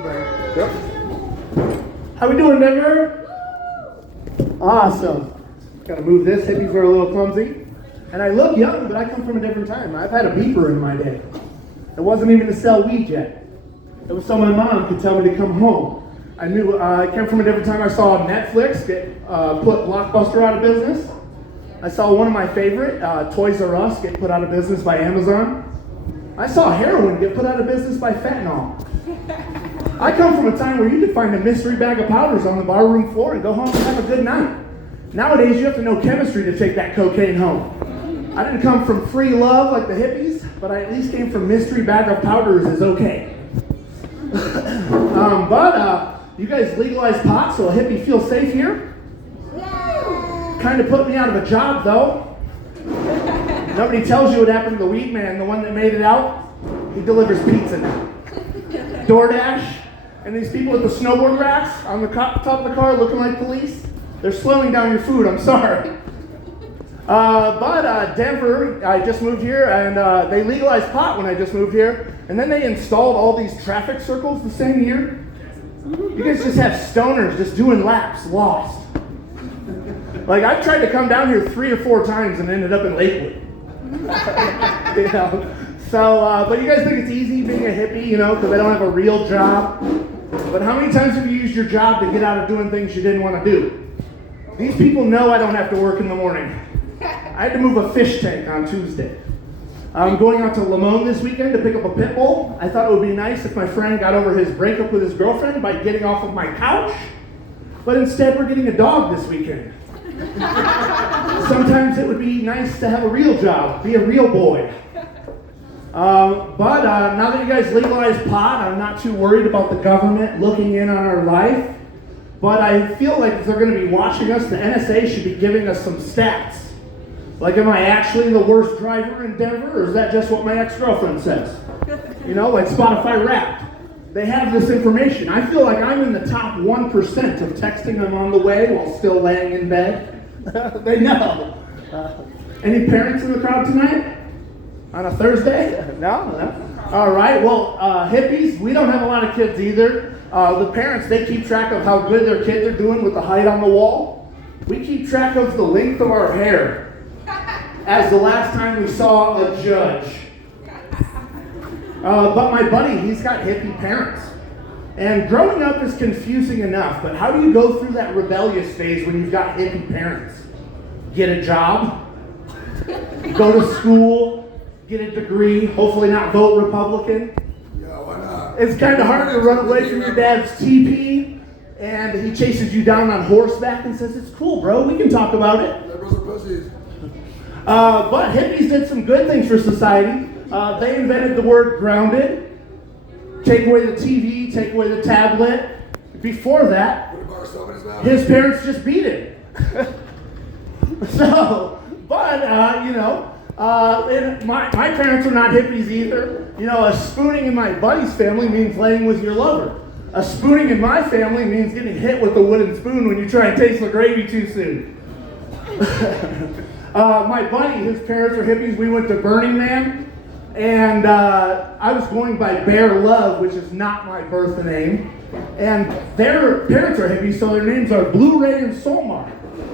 you, buddy. Yep. How we doing, Denver? Awesome. Gotta move this. Hippies are a little clumsy. And I look young, but I come from a different time. I've had a beeper in my day. It wasn't even to sell weed yet. It was so my mom could tell me to come home. I knew I came from a different time. I saw Netflix get put Blockbuster out of business. I saw one of my favorite, Toys R Us, get put out of business by Amazon. I saw heroin get put out of business by fentanyl. I come from a time where you could find a mystery bag of powders on the barroom floor and go home and have a good night. Nowadays, you have to know chemistry to take that cocaine home. I didn't come from free love like the hippies, but I at least came from mystery bag of powders is okay. But you guys legalized pot, so a hippie feels safe here? Kind of put me out of a job, though. Nobody tells you what happened to the weed man, the one that made it out. He delivers pizza now. DoorDash, and these people with the snowboard racks on the top of the car looking like police, they're slowing down your food, I'm sorry. But Denver, I just moved here, and they legalized pot when I just moved here, and then they installed all these traffic circles the same year. You guys just have stoners just doing laps, lost. Like, I've tried to come down here 3 or 4 times and ended up in Lakewood. You know? So, but you guys think it's easy being a hippie, you know, because I don't have a real job. But how many times have you used your job to get out of doing things you didn't want to do? These people know I don't have to work in the morning. I had to move a fish tank on Tuesday. I'm going out to Limon this weekend to pick up a pit bull. I thought it would be nice if my friend got over his breakup with his girlfriend by getting off of my couch. But instead, we're getting a dog this weekend. Sometimes it would be nice to have a real job, be a real boy. But now that you guys legalized pot, I'm not too worried about the government looking in on our life. But I feel like if they're going to be watching us, the NSA should be giving us some stats. Like, am I actually the worst driver in Denver, or is that just what my ex-girlfriend says? You know, like Spotify Wrapped. They have this information. I feel like I'm in the top 1% of texting them on the way while still laying in bed. They know. Any parents in the crowd tonight? On a Thursday? No? All right, well, hippies, we don't have a lot of kids either. The parents, they keep track of how good their kids are doing with the height on the wall. We keep track of the length of our hair as the last time we saw a judge. But my buddy, he's got hippie parents. And growing up is confusing enough, but how do you go through that rebellious phase when you've got hippie parents? Get a job, go to school, get a degree, hopefully not vote Republican. Yeah, why not? It's kind of hard to run away from your dad's TP, and he chases you down on horseback and says, "It's cool, bro, we can talk about it." Liberals are pussies. But hippies did some good things for society. They invented the word grounded. Take away the TV, take away the tablet. Before that, his parents just beat him. So, but, you know, my parents are not hippies either. You know, a spooning in my buddy's family means laying with your lover. A spooning in my family means getting hit with a wooden spoon when you try and taste the gravy too soon. My buddy, his parents are hippies. We went to Burning Man. And I was going by Bear Love, which is not my birth name. And their parents are hippies, so their names are Blu-ray and Solmar.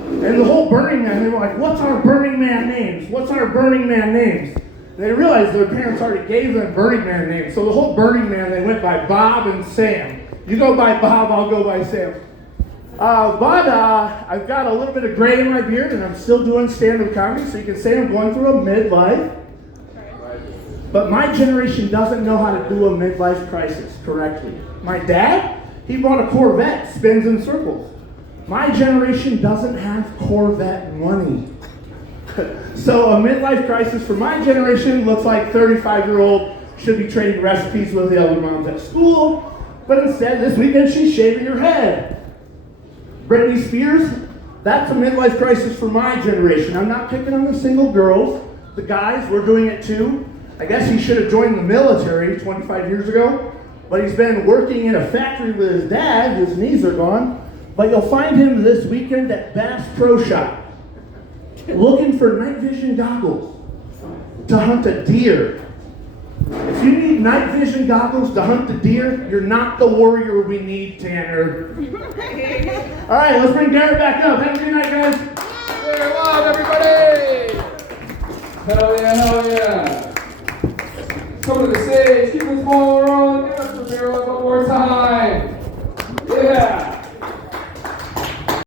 And the whole Burning Man, they were like, "What's our Burning Man names? What's our Burning Man names?" And they realized their parents already gave them Burning Man names. So the whole Burning Man, they went by Bob and Sam. You go by Bob, I'll go by Sam. But I've got a little bit of gray in my beard, and I'm still doing stand-up comedy, so you can say I'm going through a midlife. But my generation doesn't know how to do a midlife crisis correctly. My dad, he bought a Corvette, spins in circles. My generation doesn't have Corvette money. So a midlife crisis for my generation looks like 35-year-old should be trading recipes with the other moms at school, but instead this weekend she's shaving her head. Britney Spears, that's a midlife crisis for my generation. I'm not picking on the single girls. The guys, we're doing it too. I guess he should have joined the military 25 years ago, but he's been working in a factory with his dad. His knees are gone. But you'll find him this weekend at Bass Pro Shop, looking for night vision goggles to hunt a deer. If you need night vision goggles to hunt the deer, you're not the warrior we need, Tanner. All right, let's bring Garrett back up. Have a good night, guys. Hey, love, everybody! Hell yeah, hell yeah. Come to the stage, keep it small,